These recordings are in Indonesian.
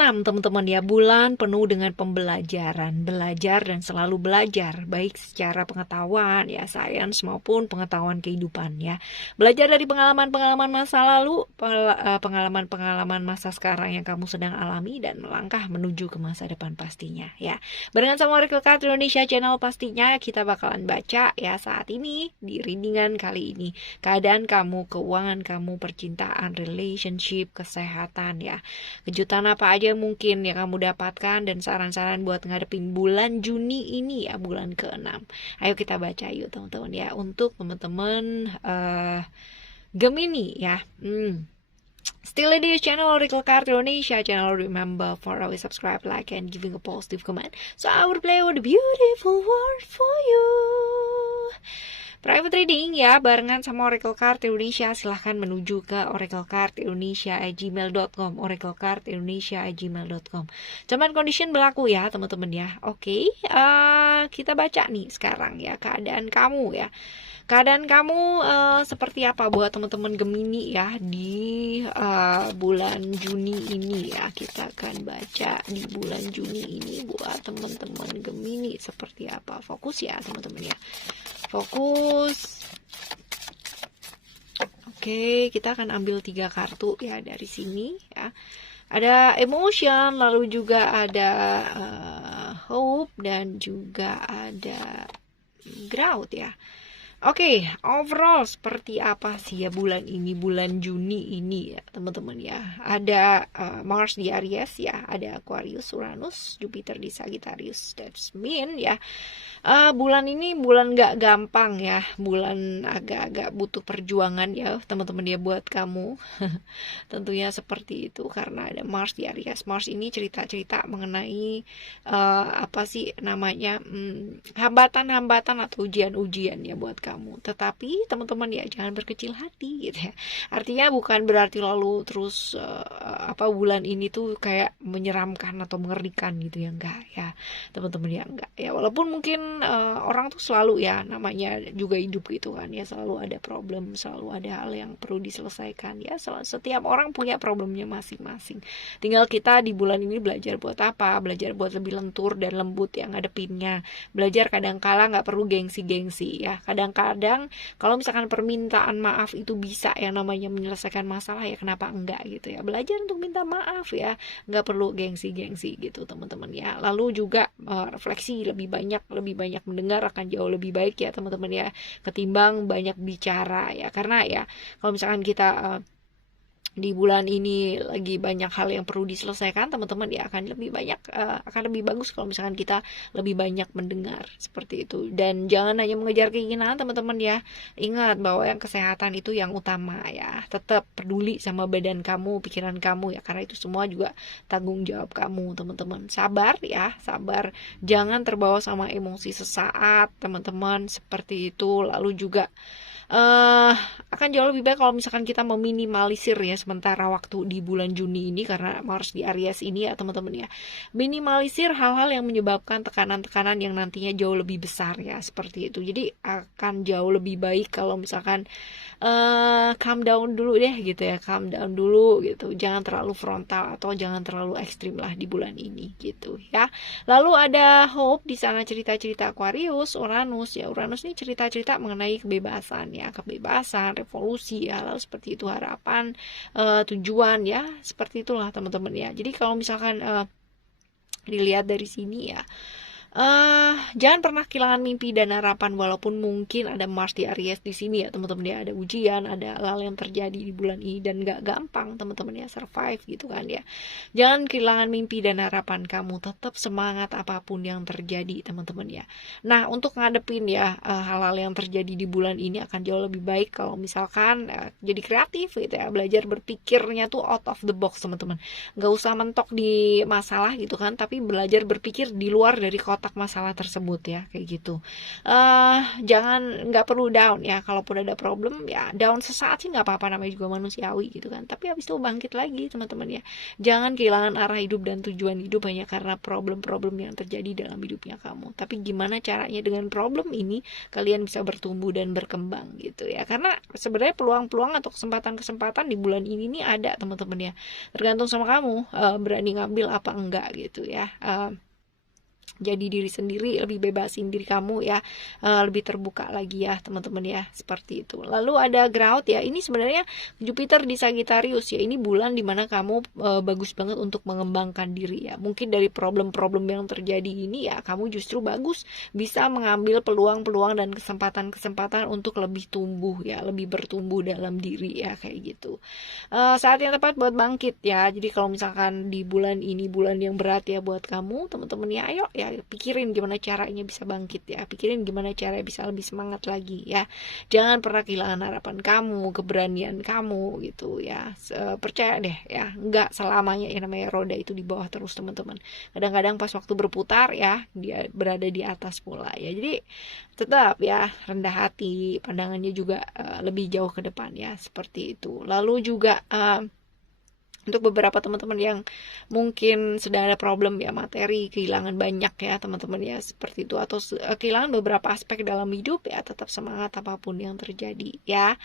ke-6 teman-teman ya, bulan penuh dengan pembelajaran, belajar dan selalu belajar, baik secara pengetahuan ya, sains maupun pengetahuan kehidupan ya. Belajar dari pengalaman-pengalaman masa lalu, pengalaman-pengalaman masa sekarang yang kamu sedang alami dan melangkah menuju ke masa depan pastinya ya. Barengan sama Oracle Card Indonesia Channel pastinya kita bakalan baca ya saat ini di readingan kali ini. Keadaan kamu, keuangan kamu, percintaan, relationship, kesehatan ya. Kejutan apa aja mungkin yang kamu dapatkan dan saran-saran buat ngadepin bulan Juni ini ya, bulan ke-6. Ayo kita baca yuk teman-teman ya, untuk teman-teman Gemini ya. Still in this channel Oracle Card Indonesia channel. Remember for always subscribe, like, and giving a positive comment, so I will play with a beautiful word for you. Private reading ya, barengan sama Oracle Card Indonesia. Silahkan menuju ke oraclecardindonesia@gmail.com, oraclecardindonesia@gmail.com. Cuman condition berlaku ya teman-teman ya. Oke, kita baca nih sekarang ya, keadaan kamu ya. Keadaan kamu seperti apa buat teman-teman Gemini ya di bulan Juni ini ya. Kita akan baca di bulan Juni ini buat teman-teman Gemini seperti apa. Fokus ya teman-teman ya. Fokus. Oke, kita akan ambil 3 kartu ya dari sini ya. Ada emotion, lalu juga ada hope, dan juga ada growth ya. Oke, overall seperti apa sih ya bulan ini, bulan Juni ini ya teman-teman ya. Ada Mars di Aries ya, ada Aquarius, Uranus, Jupiter di Sagittarius. That's mean ya, bulan ini bulan gak gampang ya, bulan agak-agak butuh perjuangan ya teman-teman ya buat kamu. Tentunya seperti itu karena ada Mars di Aries. Mars ini cerita-cerita mengenai apa sih namanya, hambatan-hambatan atau ujian-ujian ya buat kamu. Tetapi teman-teman ya jangan berkecil hati gitu ya. Artinya bukan berarti lalu terus bulan ini tuh kayak menyeramkan atau mengerikan gitu ya, enggak ya teman-teman ya, enggak ya. Walaupun mungkin orang tuh selalu ya, namanya juga hidup gitu kan ya, selalu ada problem, selalu ada hal yang perlu diselesaikan ya. Setiap orang punya problemnya masing-masing. Tinggal kita di bulan ini belajar buat apa? Belajar buat lebih lentur dan lembut yang ngadepinnya. Belajar kadang-kala nggak perlu gengsi-gengsi ya. Kadang-kadang kalau misalkan permintaan maaf itu bisa yang namanya menyelesaikan masalah, ya kenapa enggak gitu ya. Belajar untuk minta maaf ya, nggak perlu gengsi-gengsi gitu teman-teman ya. Lalu juga refleksi, lebih banyak mendengar akan jauh lebih baik ya teman-teman ya, ketimbang banyak bicara ya. Karena ya kalau misalkan kita di bulan ini lagi banyak hal yang perlu diselesaikan teman-teman ya, akan lebih bagus kalau misalkan kita lebih banyak mendengar seperti itu. Dan jangan hanya mengejar keinginan teman-teman ya, ingat bahwa yang kesehatan itu yang utama ya. Tetap peduli sama badan kamu, pikiran kamu ya, karena itu semua juga tanggung jawab kamu teman-teman. Sabar ya, sabar, jangan terbawa sama emosi sesaat teman-teman seperti itu. Lalu juga akan jauh lebih baik kalau misalkan kita meminimalisir ya sementara waktu di bulan Juni ini, karena Mars di Aries ini ya teman-teman ya. Minimalisir hal-hal yang menyebabkan tekanan-tekanan yang nantinya jauh lebih besar ya, seperti itu. Jadi akan jauh lebih baik kalau misalkan calm down dulu deh gitu ya, calm down dulu gitu. Jangan terlalu frontal atau jangan terlalu ekstrim lah di bulan ini gitu ya. Lalu ada hope di sana, cerita-cerita Aquarius, Uranus ya. Uranus ini cerita-cerita mengenai kebebasan ya, kebebasan, revolusi ya, lalu seperti itu, harapan, tujuan ya, seperti itulah teman-teman ya. Jadi kalau misalkan dilihat dari sini ya, jangan pernah kehilangan mimpi dan harapan, walaupun mungkin ada Mars di Aries di sini ya teman-teman ya. Ada ujian, ada hal yang terjadi di bulan ini dan gak gampang teman-teman ya survive gitu kan ya. Jangan kehilangan mimpi dan harapan kamu, tetap semangat apapun yang terjadi teman-teman ya. Nah, untuk ngadepin ya hal-hal yang terjadi di bulan ini akan jauh lebih baik kalau misalkan jadi kreatif gitu ya, belajar berpikirnya tuh out of the box teman-teman. Gak usah mentok di masalah gitu kan, tapi belajar berpikir di luar dari kotak watak masalah tersebut ya, kayak gitu. Jangan, nggak perlu down ya. Kalaupun ada problem ya down sesaat sih nggak apa-apa, namanya juga manusiawi gitu kan. Tapi habis itu bangkit lagi teman-teman ya. Jangan kehilangan arah hidup dan tujuan hidup hanya karena problem-problem yang terjadi dalam hidupnya kamu. Tapi gimana caranya dengan problem ini kalian bisa bertumbuh dan berkembang gitu ya. Karena sebenarnya peluang-peluang atau kesempatan-kesempatan di bulan ini nih ada teman-teman ya. Tergantung sama kamu berani ngambil apa enggak gitu ya. Jadi diri sendiri, lebih bebasin diri kamu ya, lebih terbuka lagi ya teman-teman ya, seperti itu. Lalu ada ground ya, ini sebenarnya Jupiter di Sagittarius ya, ini bulan dimana kamu bagus banget untuk mengembangkan diri ya. Mungkin dari problem-problem yang terjadi ini ya, kamu justru bagus bisa mengambil peluang-peluang dan kesempatan-kesempatan untuk lebih tumbuh ya, lebih bertumbuh dalam diri ya, kayak gitu. Saat yang tepat buat bangkit ya. Jadi kalau misalkan di bulan ini bulan yang berat ya buat kamu teman-teman ya, ayo ya pikirin gimana caranya bisa bangkit ya, pikirin gimana caranya bisa lebih semangat lagi ya. Jangan pernah kehilangan harapan kamu, keberanian kamu gitu ya. Percaya deh ya, nggak selamanya yang namanya roda itu di bawah terus teman-teman. Kadang-kadang pas waktu berputar ya dia berada di atas pula ya. Jadi tetap ya rendah hati, pandangannya juga lebih jauh ke depan ya, seperti itu. Lalu juga untuk beberapa teman-teman yang mungkin sedang ada problem ya materi, kehilangan banyak ya teman-teman ya, seperti itu, atau kehilangan beberapa aspek dalam hidup ya, tetap semangat apapun yang terjadi ya.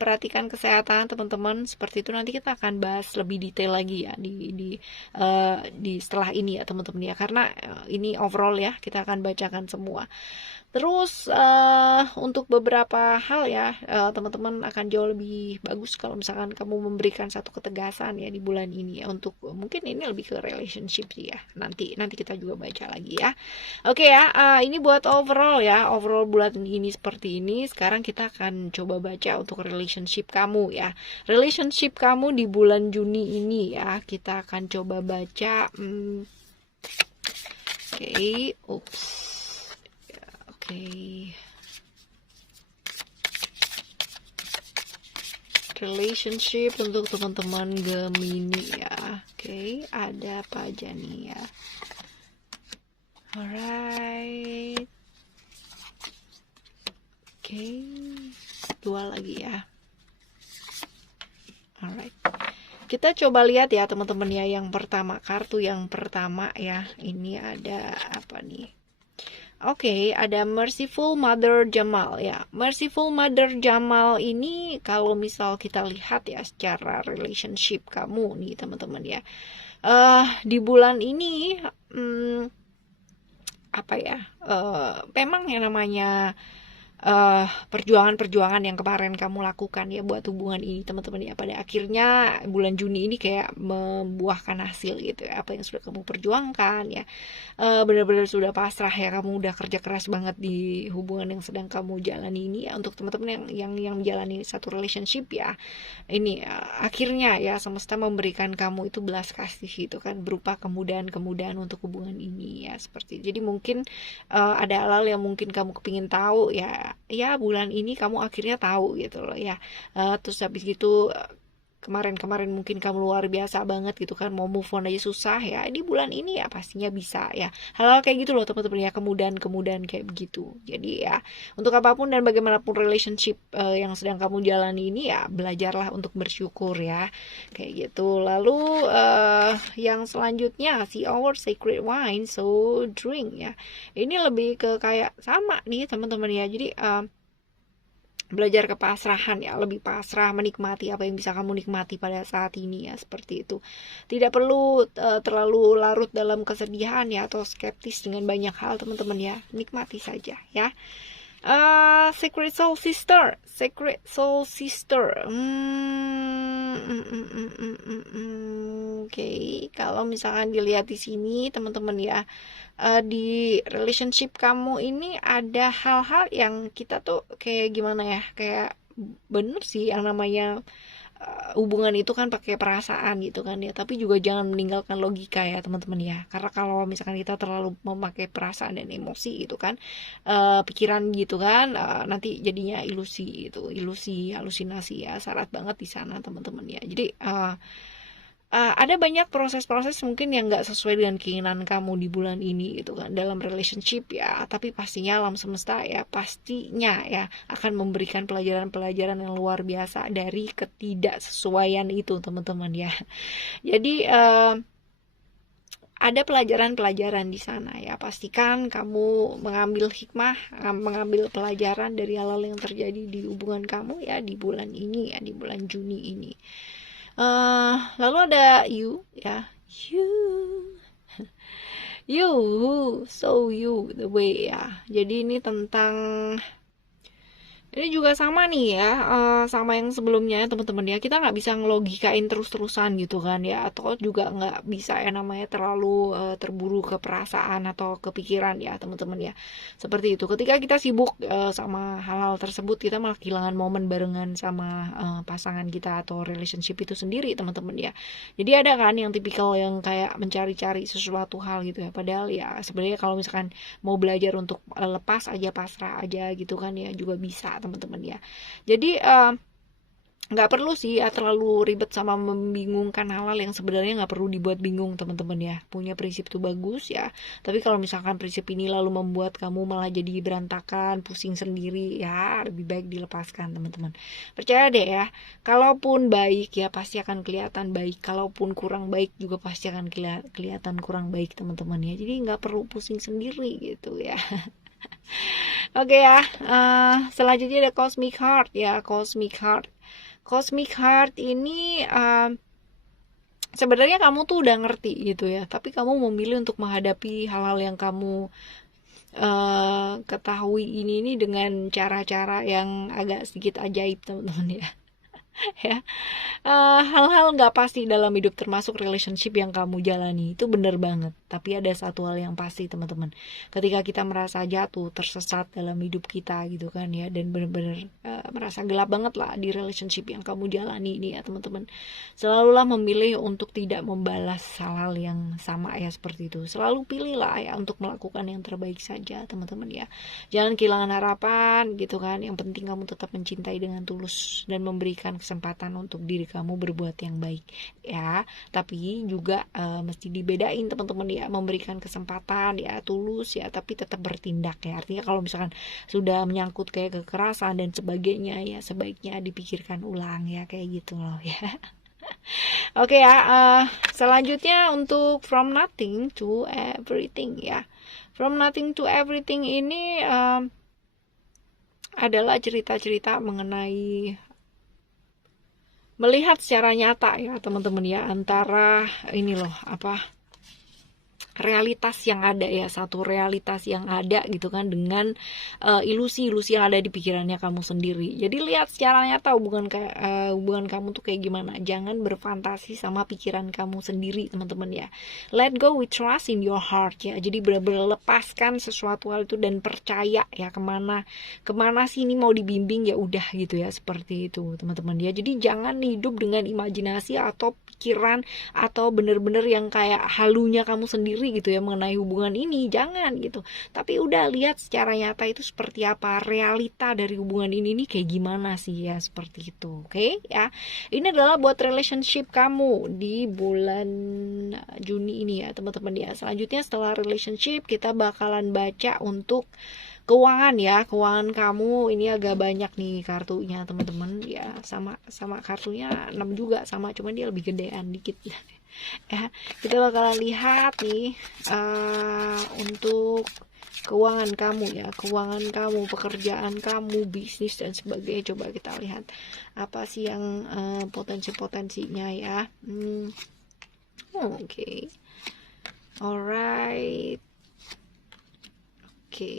Perhatikan kesehatan teman-teman, seperti itu. Nanti kita akan bahas lebih detail lagi ya di setelah ini ya teman-teman ya, karena ini overall ya, kita akan bacakan semua. Terus untuk beberapa hal ya teman-teman akan jauh lebih bagus kalau misalkan kamu memberikan satu ketegasan ya di bulan ini ya, untuk mungkin ini lebih ke relationship sih ya. Nanti kita juga baca lagi ya. Oke ya, ini buat overall ya, overall bulan ini seperti ini. Sekarang kita akan coba baca untuk relationship kamu ya. Relationship kamu di bulan Juni ini ya, kita akan coba baca. Relationship untuk teman-teman Gemini ya. Ada apa aja nih ya? Alright. Dua lagi ya. Alright. Kita coba lihat ya teman-teman ya, yang pertama, kartu yang pertama ya. Ini ada apa nih? Ada Merciful Mother Jamal ya. Merciful Mother Jamal ini kalau misal kita lihat ya secara relationship kamu nih teman-teman ya. Di bulan ini memang yang namanya perjuangan-perjuangan yang kemarin kamu lakukan ya buat hubungan ini teman-teman ya, pada akhirnya bulan Juni ini kayak membuahkan hasil gitu ya. Apa yang sudah kamu perjuangkan ya, benar-benar sudah pasrah ya, kamu udah kerja keras banget di hubungan yang sedang kamu jalani ini ya. Untuk teman-teman yang menjalani satu relationship ya, ini akhirnya ya semesta memberikan kamu itu belas kasih gitu kan, berupa kemudahan-kemudahan untuk hubungan ini ya, seperti. Jadi mungkin ada hal-hal yang mungkin kamu kepingin tahu ya bulan ini kamu akhirnya tahu gitu loh ya. Terus habis gitu kemarin-kemarin mungkin kamu luar biasa banget gitu kan, mau move on aja susah ya, di bulan ini ya pastinya bisa ya. Hal-hal kayak gitu loh teman-teman ya, kemudahan kayak begitu. Jadi ya untuk apapun dan bagaimanapun relationship yang sedang kamu jalani ini ya, belajarlah untuk bersyukur ya, kayak gitu. Lalu yang selanjutnya si Our Sacred Wine, so drink ya. Ini lebih ke kayak sama nih teman-teman ya. Jadi belajar kepasrahan ya, lebih pasrah, menikmati apa yang bisa kamu nikmati pada saat ini ya, seperti itu. Tidak perlu terlalu larut dalam kesedihan ya, atau skeptis dengan banyak hal teman-teman ya, nikmati saja ya. Secret Soul Sister. Kalau misalkan dilihat di sini teman-teman ya, di relationship kamu ini ada hal-hal yang kita tuh kayak gimana ya, kayak bener sih yang namanya hubungan itu kan pakai perasaan gitu kan ya, tapi juga jangan meninggalkan logika ya teman-teman ya, karena kalau misalkan kita terlalu memakai perasaan dan emosi gitu kan, pikiran gitu kan, nanti jadinya ilusi, halusinasi ya, syarat banget di sana teman-teman ya. Jadi ada banyak proses-proses mungkin yang nggak sesuai dengan keinginan kamu di bulan ini gitu kan dalam relationship ya, tapi pastinya alam semesta ya pastinya ya akan memberikan pelajaran-pelajaran yang luar biasa dari ketidaksesuaian itu teman-teman ya. Jadi ada pelajaran-pelajaran di sana ya, pastikan kamu mengambil hikmah, mengambil pelajaran dari hal-hal yang terjadi di hubungan kamu ya di bulan ini ya, di bulan Juni ini. Lalu ada you ya, you so you the way ya. Jadi ini tentang, ini juga sama nih ya, sama yang sebelumnya teman-teman ya. Kita nggak bisa ngelogikain terus-terusan gitu kan ya, atau juga nggak bisa ya namanya terlalu terburu ke perasaan atau kepikiran ya teman-teman ya. Seperti itu. Ketika kita sibuk sama hal-hal tersebut, kita malah kehilangan momen barengan sama pasangan kita atau relationship itu sendiri teman-teman ya. Jadi ada kan yang tipikal yang kayak mencari-cari sesuatu hal gitu ya. Padahal ya sebenarnya kalau misalkan mau belajar untuk lepas aja, pasrah aja gitu kan ya, juga bisa teman-teman ya. Jadi nggak perlu sih ya terlalu ribet sama membingungkan hal-hal yang sebenarnya nggak perlu dibuat bingung teman-teman ya. Punya prinsip itu bagus ya, tapi kalau misalkan prinsip ini lalu membuat kamu malah jadi berantakan, pusing sendiri ya, lebih baik dilepaskan teman-teman. Percaya deh ya, kalaupun baik ya pasti akan kelihatan baik, kalaupun kurang baik juga pasti akan kelihatan kurang baik teman-teman ya. Jadi nggak perlu pusing sendiri gitu ya. Oke ya, selanjutnya ada Cosmic Heart ya. Cosmic Heart ini sebenarnya kamu tuh udah ngerti gitu ya, tapi kamu memilih untuk menghadapi hal-hal yang kamu ketahui ini dengan cara-cara yang agak sedikit ajaib teman-teman ya. Ya, hal-hal nggak pasti dalam hidup termasuk relationship yang kamu jalani itu bener banget. Tapi ada satu hal yang pasti teman-teman, ketika kita merasa jatuh, tersesat dalam hidup kita gitu kan ya, dan bener-bener merasa gelap banget lah di relationship yang kamu jalani ini ya teman-teman, selalulah memilih untuk tidak membalas hal-hal yang sama ya seperti itu. Selalu pilihlah ya untuk melakukan yang terbaik saja teman-teman ya. Jangan kehilangan harapan gitu kan. Yang penting kamu tetap mencintai dengan tulus dan memberikan kesempatan untuk diri kamu berbuat yang baik ya. Tapi juga mesti dibedain teman-teman ya, memberikan kesempatan ya tulus ya, tapi tetap bertindak ya. Artinya kalau misalkan sudah menyangkut kayak kekerasan dan sebagainya ya, sebaiknya dipikirkan ulang ya, kayak gitu loh ya. Oke ya, selanjutnya untuk From Nothing to Everything ya. From Nothing to Everything ini adalah cerita-cerita mengenai melihat secara nyata ya teman-teman ya, antara ini loh realitas yang ada ya, satu realitas yang ada gitu kan, dengan ilusi-ilusi yang ada di pikirannya kamu sendiri. Jadi lihat secara nyata hubungan kamu tuh kayak gimana. Jangan berfantasi sama pikiran kamu sendiri teman-teman ya. Let go with trust in your heart ya. Jadi benar-benar lepaskan sesuatu hal itu dan percaya ya, kemana sih ini mau dibimbing ya udah gitu ya, seperti itu teman-teman ya. Jadi jangan hidup dengan imajinasi atau pikiran atau bener-bener yang kayak halunya kamu sendiri gitu ya mengenai hubungan ini, jangan gitu. Tapi udah lihat secara nyata itu seperti apa, realita dari hubungan ini nih kayak gimana sih ya, seperti itu. Oke ya, ini adalah buat relationship kamu di bulan Juni ini ya teman-teman ya. Selanjutnya setelah relationship kita bakalan baca untuk keuangan ya. Keuangan kamu ini agak banyak nih kartunya teman-teman ya, sama kartunya 6 juga, sama cuman dia lebih gedean dikit ya. Kita bakalan lihat nih untuk keuangan kamu ya, keuangan kamu, pekerjaan kamu, bisnis dan sebagainya. Coba kita lihat apa sih yang potensi-potensinya ya. Oke. Alright. Oke.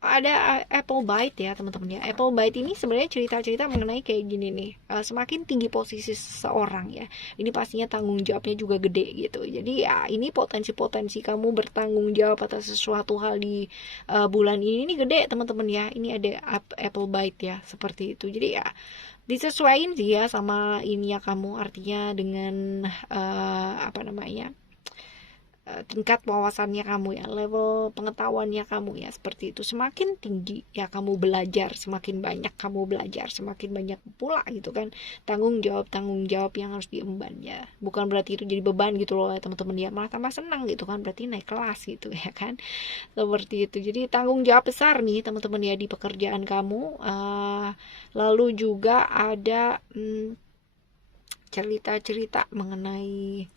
Ada Apple Bite ya teman-teman ya. Apple Bite ini sebenarnya cerita-cerita mengenai kayak gini nih, semakin tinggi posisi seseorang ya, ini pastinya tanggung jawabnya juga gede gitu. Jadi ya ini potensi kamu bertanggung jawab atas sesuatu hal di bulan ini gede teman-teman ya. Ini ada Apple Bite ya, seperti itu. Jadi ya disesuaiin sih ya sama ini ya kamu, artinya dengan tingkat wawasannya kamu ya, level pengetahuannya kamu ya, seperti itu. Semakin tinggi ya kamu belajar, semakin banyak kamu belajar, semakin banyak pula gitu kan tanggung jawab yang harus diemban ya. Bukan berarti itu jadi beban gitu loh ya teman-teman ya, malah tambah senang gitu kan, berarti naik kelas gitu ya kan, seperti itu. Jadi tanggung jawab besar nih teman-teman ya di pekerjaan kamu. Lalu juga ada cerita-cerita mengenai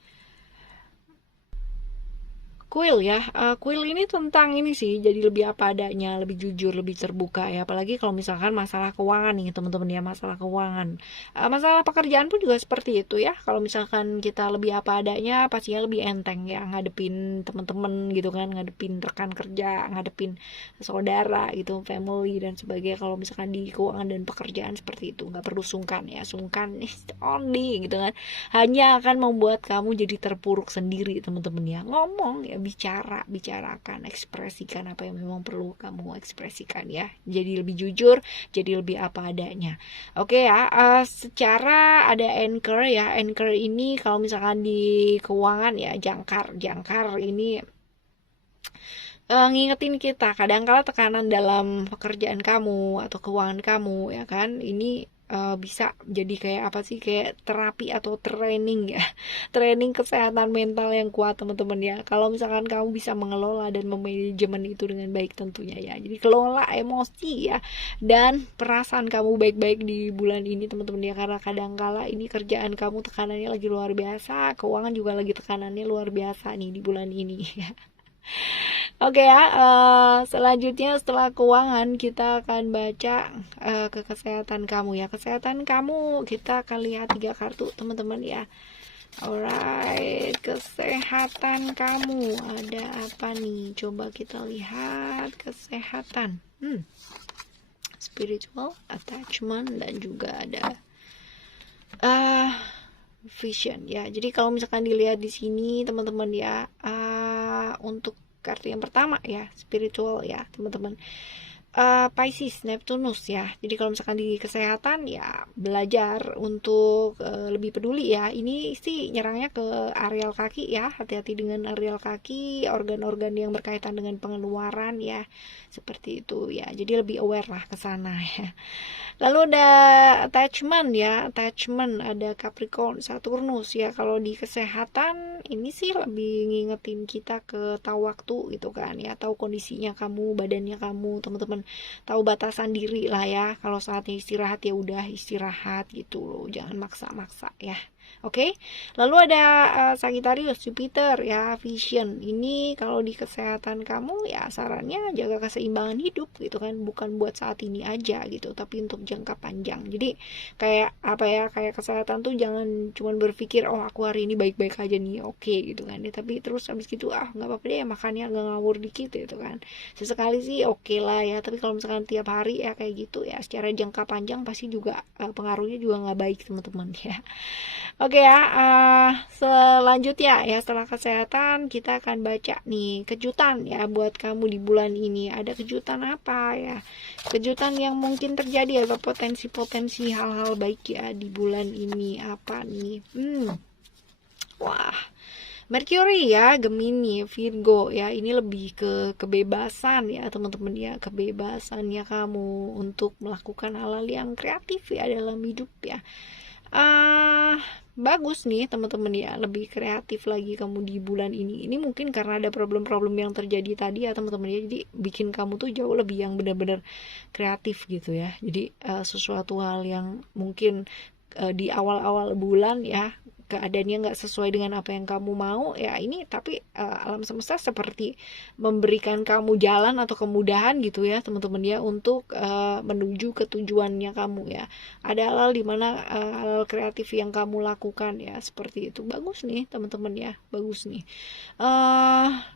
kuil ya. Kuil ini tentang ini sih, jadi lebih apa adanya, lebih jujur, lebih terbuka ya. Apalagi kalau misalkan masalah keuangan nih teman-teman ya, masalah keuangan. Masalah pekerjaan pun juga seperti itu ya. Kalau misalkan kita lebih apa adanya, pastinya lebih enteng ya ngadepin teman-teman gitu kan, ngadepin rekan kerja, ngadepin saudara gitu, family dan sebagainya. Kalau misalkan di keuangan dan pekerjaan seperti itu, nggak perlu sungkan ya. Sungkan is only gitu kan, hanya akan membuat kamu jadi terpuruk sendiri teman-teman ya. Ngomong ya, bicarakan, ekspresikan apa yang memang perlu kamu ekspresikan ya. Jadi lebih jujur, jadi lebih apa adanya. Oke ya, secara ada anchor ya. Anchor ini kalau misalkan di keuangan ya, jangkar ini ngingetin kita kadangkala tekanan dalam pekerjaan kamu atau keuangan kamu ya kan, ini bisa jadi kayak apa sih, kayak terapi atau training ya, training kesehatan mental yang kuat teman-teman ya. Kalau misalkan kamu bisa mengelola dan memanajemen itu dengan baik tentunya ya. Jadi kelola emosi ya dan perasaan kamu baik-baik di bulan ini teman-teman ya, karena kadangkala ini kerjaan kamu tekanannya lagi luar biasa, keuangan juga lagi tekanannya luar biasa nih di bulan ini ya. Oke ya, selanjutnya setelah keuangan kita akan baca ke kesehatan kamu ya. Kesehatan kamu kita akan lihat 3 kartu teman-teman ya. Alright, kesehatan kamu ada apa nih? Coba kita lihat kesehatan. Spiritual, attachment, dan juga ada vision ya. Jadi kalau misalkan dilihat di sini teman-teman ya, untuk kartu yang pertama ya, spiritual ya teman-teman, Pisces, Neptunus ya. Jadi kalau misalkan di kesehatan ya, belajar untuk lebih peduli ya. Ini sih nyerangnya ke areal kaki ya, hati-hati dengan areal kaki, organ-organ yang berkaitan dengan pengeluaran ya, seperti itu ya. Jadi lebih aware lah ke sana ya. Lalu ada attachment ya, ada Capricorn, Saturnus ya. Kalau di kesehatan ini sih lebih ngingetin kita ke tahu waktu gitu kan ya, tahu kondisinya kamu, badannya kamu teman-teman, tahu batasan diri lah ya. Kalau saatnya istirahat ya udah istirahat gitu loh, jangan maksa-maksa ya. Oke, lalu ada Sagittarius, Jupiter ya, vision. Ini kalau di kesehatan kamu ya sarannya jaga keseimbangan hidup gitu kan, bukan buat saat ini aja gitu, tapi untuk jangka panjang. Jadi kayak apa ya, kayak kesehatan tuh jangan cuma berpikir oh aku hari ini baik-baik aja nih, oke gitu kan ya, tapi terus habis gitu nggak apa-apa deh makannya agak ngawur dikit gitu kan. Sesekali sih oke lah ya, tapi kalau misalkan tiap hari ya kayak gitu ya, secara jangka panjang pasti juga pengaruhnya juga nggak baik teman-teman ya. Oke ya, selanjutnya ya setelah kesehatan kita akan baca nih kejutan ya buat kamu di bulan ini. Ada kejutan apa ya? Kejutan yang mungkin terjadi atau potensi-potensi hal-hal baik ya di bulan ini apa nih? Wah, Mercury ya, Gemini, Virgo ya, ini lebih ke kebebasan ya teman-teman ya, kebebasannya kamu untuk melakukan hal-hal yang kreatif ya dalam hidup ya. Bagus nih teman-teman ya, lebih kreatif lagi kamu di bulan ini. Ini mungkin karena ada problem-problem yang terjadi tadi ya teman-teman ya, jadi bikin kamu tuh jauh lebih yang benar-benar kreatif gitu ya. Jadi sesuatu hal yang mungkin di awal-awal bulan ya keadaannya nggak sesuai dengan apa yang kamu mau ya, ini tapi alam semesta seperti memberikan kamu jalan atau kemudahan gitu ya teman-teman ya, untuk menuju ke tujuannya kamu ya. Ada hal-hal dimana hal kreatif yang kamu lakukan ya, seperti itu. Bagus nih teman-teman ya, bagus nih.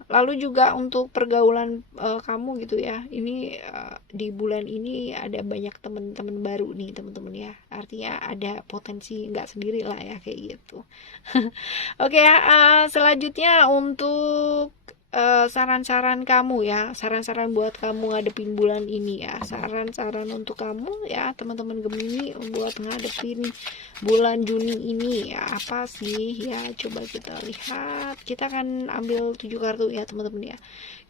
Lalu juga untuk pergaulan kamu gitu ya, ini di bulan ini ada banyak teman-teman baru nih teman-teman ya, artinya ada potensi nggak sendiri lah ya kayak gitu. Oke ya, selanjutnya untuk saran-saran kamu ya, saran-saran buat kamu ngadepin bulan ini ya, saran-saran untuk kamu ya teman-teman Gemini buat ngadepin bulan Juni ini ya, apa sih ya, coba kita lihat. Kita akan ambil 7 kartu ya teman-teman ya,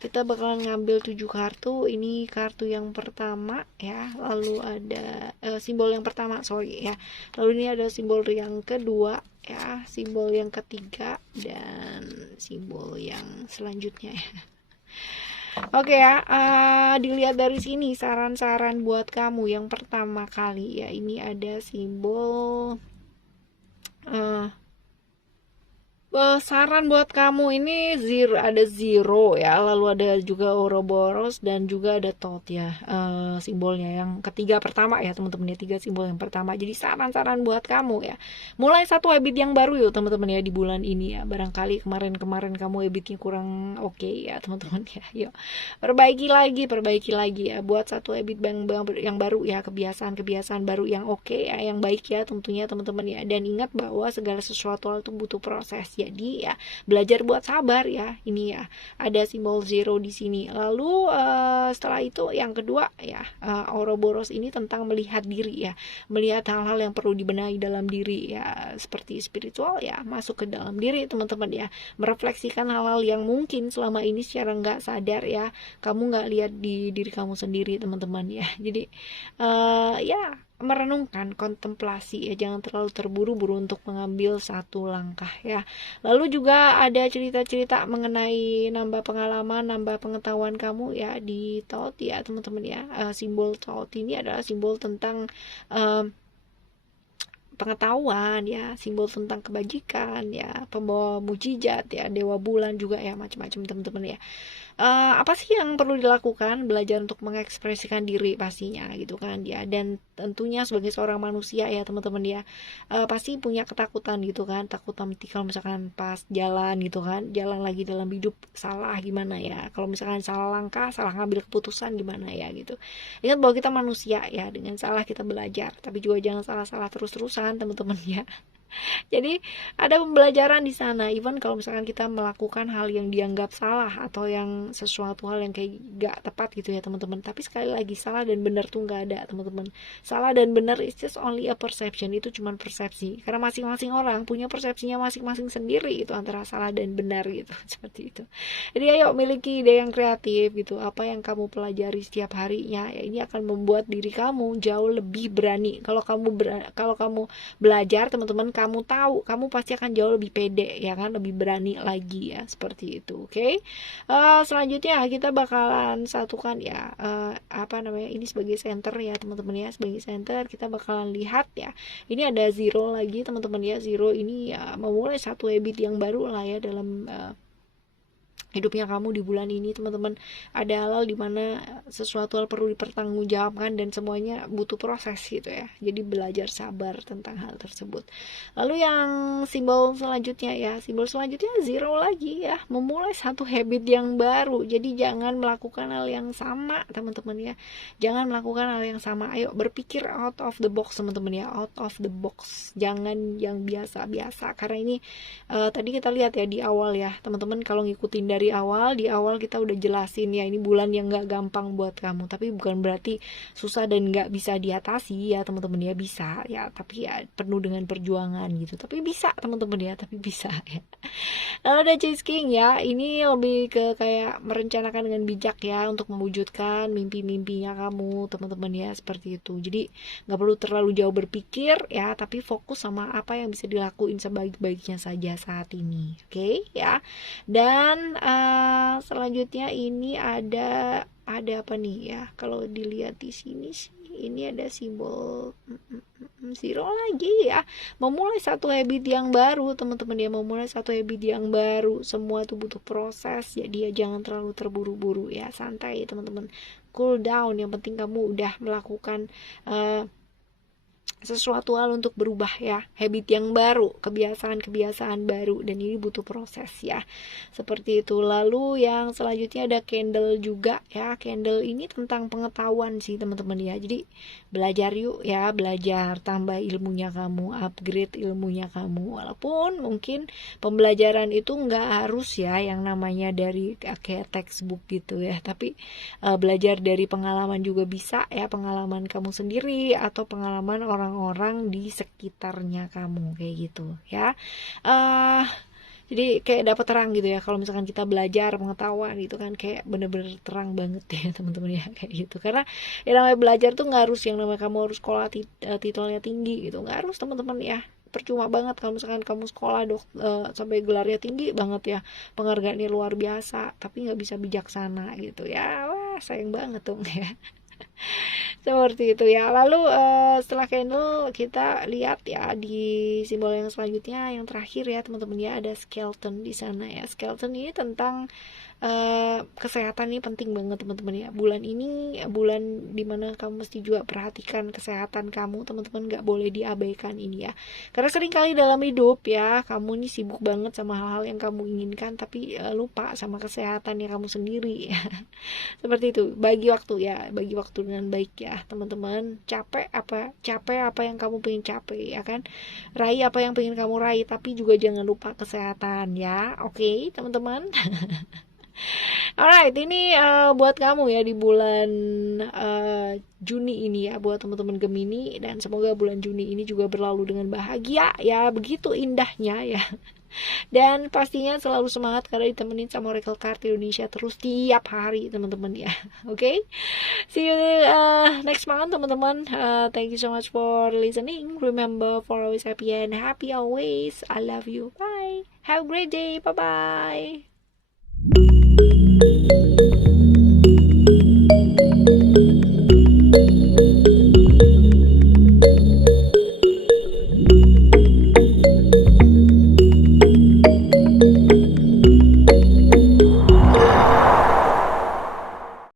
kita bakalan ngambil 7 kartu. Ini kartu yang pertama ya, lalu ada simbol yang pertama sorry ya, lalu ini ada simbol yang kedua ya, simbol yang ketiga, dan simbol yang selanjutnya ya. Oke ya, dilihat dari sini saran-saran buat kamu yang pertama kali ya, ini ada simbol saran buat kamu ini ada zero ya, lalu ada juga Ouroboros dan juga ada Tot ya, simbolnya yang ketiga pertama ya teman-teman ya, 3 simbol yang pertama. Jadi saran-saran buat kamu ya, mulai satu habit yang baru yuk teman-teman ya di bulan ini ya. Barangkali kemarin kamu habitnya kurang oke ya teman-teman ya, yuk perbaiki lagi ya, buat satu habit yang baru ya, kebiasaan baru yang oke ya, yang baik ya tentunya teman-teman ya. Dan ingat bahwa segala sesuatu itu butuh proses. Jadi ya belajar buat sabar ya. Ini ya ada simbol zero di sini. Lalu setelah itu yang kedua ya, Ouroboros ini tentang melihat diri ya, melihat hal-hal yang perlu dibenahi dalam diri ya, seperti spiritual ya, masuk ke dalam diri teman-teman ya, merefleksikan hal-hal yang mungkin selama ini secara nggak sadar ya kamu nggak lihat di diri kamu sendiri teman-teman ya. Jadi ya merenungkan, kontemplasi ya, jangan terlalu terburu-buru untuk mengambil satu langkah ya. Lalu juga ada cerita-cerita mengenai nambah pengalaman, nambah pengetahuan kamu ya di Tot ya teman-teman ya. Simbol Tot ini adalah simbol tentang pengetahuan ya, simbol tentang kebajikan ya, pembawa mujizat ya, dewa bulan juga ya, macam-macam teman-teman ya. Apa sih yang perlu dilakukan? Belajar untuk mengekspresikan diri pastinya gitu kan ya. Dan tentunya sebagai seorang manusia ya teman-teman ya, pasti punya ketakutan gitu kan, takut nanti kalau misalkan pas jalan gitu kan, jalan lagi dalam hidup salah gimana ya, kalau misalkan salah langkah, salah ngambil keputusan gimana ya gitu. Ingat bahwa kita manusia ya, dengan salah kita belajar, tapi juga jangan salah-salah terus-terusan teman-teman ya. Jadi ada pembelajaran di sana. Even kalau misalkan kita melakukan hal yang dianggap salah atau yang sesuatu hal yang kayak gak tepat gitu ya teman-teman. Tapi sekali lagi salah dan benar tuh gak ada teman-teman. Salah dan benar is just only a perception. Itu cuma persepsi. Karena masing-masing orang punya persepsinya masing-masing sendiri itu antara salah dan benar gitu. Seperti itu. Jadi ayo miliki ide yang kreatif gitu. Apa yang kamu pelajari setiap harinya ya, ini akan membuat diri kamu jauh lebih berani. Kalau kamu belajar teman-teman, kamu tahu, kamu pasti akan jauh lebih pede ya kan, lebih berani lagi ya, seperti itu. Oke. Selanjutnya kita bakalan satukan ya, ini sebagai center ya teman-teman ya, sebagai center kita bakalan lihat ya, ini ada zero lagi teman-teman ya. Zero ini ya memulai satu habit yang baru lah ya dalam hidupnya kamu di bulan ini teman-teman. Ada hal dimana sesuatu hal perlu dipertanggungjawabkan dan semuanya butuh proses gitu ya. Jadi belajar sabar tentang hal tersebut. Lalu yang simbol selanjutnya ya, simbol selanjutnya zero lagi ya, memulai satu habit yang baru. Jadi jangan melakukan hal yang sama teman-teman ya, jangan melakukan hal yang sama. Ayo berpikir out of the box teman-teman ya, out of the box, jangan yang biasa-biasa. Karena ini tadi kita lihat ya di awal ya teman-teman, kalau ngikutin dari di awal kita udah jelasin ya, ini bulan yang gak gampang buat kamu, tapi bukan berarti susah dan gak bisa diatasi ya teman-teman ya, bisa ya, tapi ya penuh dengan perjuangan gitu, tapi bisa teman-teman ya, tapi bisa ya. Lalu ada Chase King ya, ini lebih ke kayak merencanakan dengan bijak ya, untuk mewujudkan mimpi-mimpinya kamu teman-teman ya, seperti itu. Jadi gak perlu terlalu jauh berpikir ya, tapi fokus sama apa yang bisa dilakuin sebaik-baiknya saja saat ini. Oke ya. Dan selanjutnya ini ada apa nih ya, kalau dilihat di sini sih ini ada simbol zero lagi ya, memulai satu habit yang baru teman-teman ya, memulai satu habit yang baru. Semua itu butuh proses, jadi ya jangan terlalu terburu-buru ya, santai teman-teman, cool down. Yang penting kamu udah melakukan sesuatu hal untuk berubah ya, habit yang baru, kebiasaan-kebiasaan baru, dan ini butuh proses ya, seperti itu. Lalu yang selanjutnya ada candle juga ya. Candle ini tentang pengetahuan sih teman-teman ya, jadi belajar yuk ya, belajar, tambah ilmunya kamu, upgrade ilmunya kamu, walaupun mungkin pembelajaran itu nggak harus ya yang namanya dari kayak textbook gitu ya, tapi belajar dari pengalaman juga bisa ya, pengalaman kamu sendiri atau pengalaman orang-orang di sekitarnya kamu kayak gitu ya. Jadi kayak dapat terang gitu ya, kalau misalkan kita belajar pengetahuan gitu kan, kayak bener-bener terang banget ya teman-teman ya, kayak gitu. Karena yang namanya belajar tuh nggak harus yang namanya kamu harus sekolah titelnya tinggi gitu, nggak harus teman-teman ya. Percuma banget kalau misalkan kamu sekolah sampai gelarnya tinggi banget ya, penghargaannya luar biasa, tapi nggak bisa bijaksana gitu ya. Wah, sayang banget dong ya. Seperti itu ya. Lalu setelah candle kita lihat ya di simbol yang selanjutnya, yang terakhir ya teman-teman ya, ada skeleton di sana ya. Skeleton ini tentang kesehatan, ini penting banget teman-teman ya. Bulan ini bulan dimana kamu mesti juga perhatikan kesehatan kamu teman-teman, nggak boleh diabaikan ini ya. Karena seringkali dalam hidup ya, kamu ini sibuk banget sama hal-hal yang kamu inginkan, tapi lupa sama kesehatannya kamu sendiri ya. Seperti itu, bagi waktu ya, bagi waktu dengan baik ya teman-teman. Capek apa yang kamu pengen capai ya kan, raih apa yang pengen kamu raih, tapi juga jangan lupa kesehatan ya. Oke teman-teman. Alright, ini buat kamu ya di bulan Juni ini ya, buat teman-teman Gemini, dan semoga bulan Juni ini juga berlalu dengan bahagia ya, begitu indahnya ya. Dan pastinya selalu semangat karena ditemenin sama Oracle Card Indonesia terus tiap hari teman-teman ya. Oke, see you next month teman-teman. Thank you so much for listening. Remember, for always happy and happy always. I love you. Bye. Have a great day. Bye bye.